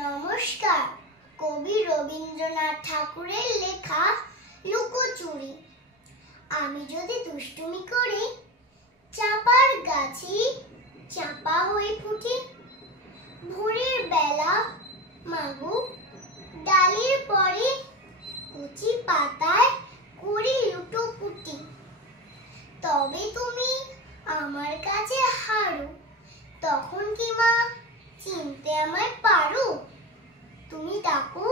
নমস্কার। কবি রবীন্দ্রনাথ ঠাকুরের লেখা লুকোচুরি। আমি যদি দুষ্টুমি করি, চাপার গাছি চাপা হয়ে ফুটি। ভোরের বেলা মাগো ডালের পরে কচি পাতায় করি লুটোপুটি। তবে তুমি আমার কাছে হারো, তখন কি মা চিনতে আমায় পারো? তুমি ডাকো,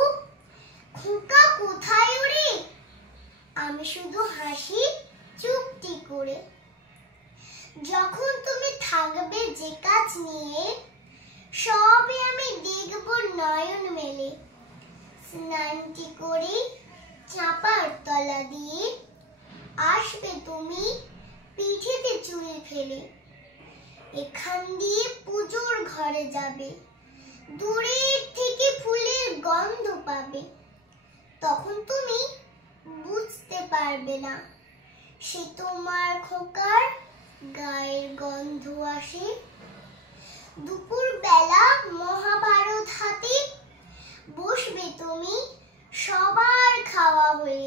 খোকা কোথায় ওরে? আমি শুধু হাসি চুপটি করে। যখন তুমি থাকবে যে কাজ নিয়ে, সবে আমি দেখব নয়ন মেলে। স্নানটি করে চাপার তলা দিয়ে আসবে তুমি পিঠেতে চুল ফেলে। এখান দিয়ে পুজোর ঘরে যাবে, দূরের থেকে ফুলের গন্ধ পাবে। তখন তুমি বুঝতে পারবে না সে তোমার খোকার গায়ের গন্ধ আসে। দুপুর বেলা মহাভারত হাতে বসবে তুমি সবার খাওয়া হয়ে।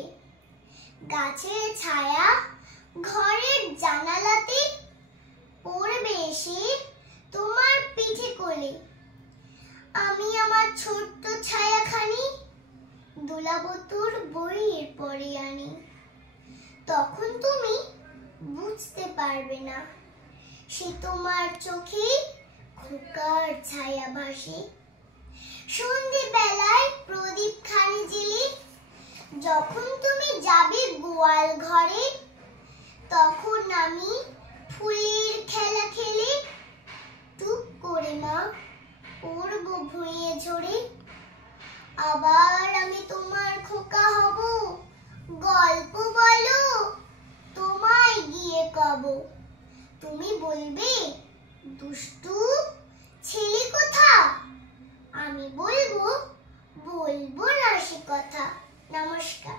গাছের ছায়া ঘরের জানালাতে পড়বে এসে তোমার পিঠে কোলে। আমি আমার ছোট্ট ছায়াখানি দোলাবো তোর বইয়ের পরে আনি। তখন তুমি বুঝতে পারবে না সে তোমার চোখে খোকার ছায়া ভাসে। সন্ধে বেলায় প্রদীপ খানি জেলে যখন তুমি যাবে গোয়াল ঘরে, তখন আমি ফুলের খেলা খেলে টুক করে মা পড়ব ভুঁইয়ে ঝরে। আবার আমি তোমার খোকা হব, গল্প বলো তোমায় গিয়ে কব। তুমি বলবে দুষ্টু ছেলে কোথা? আমি বলবো না সে কথা। নমস্কার।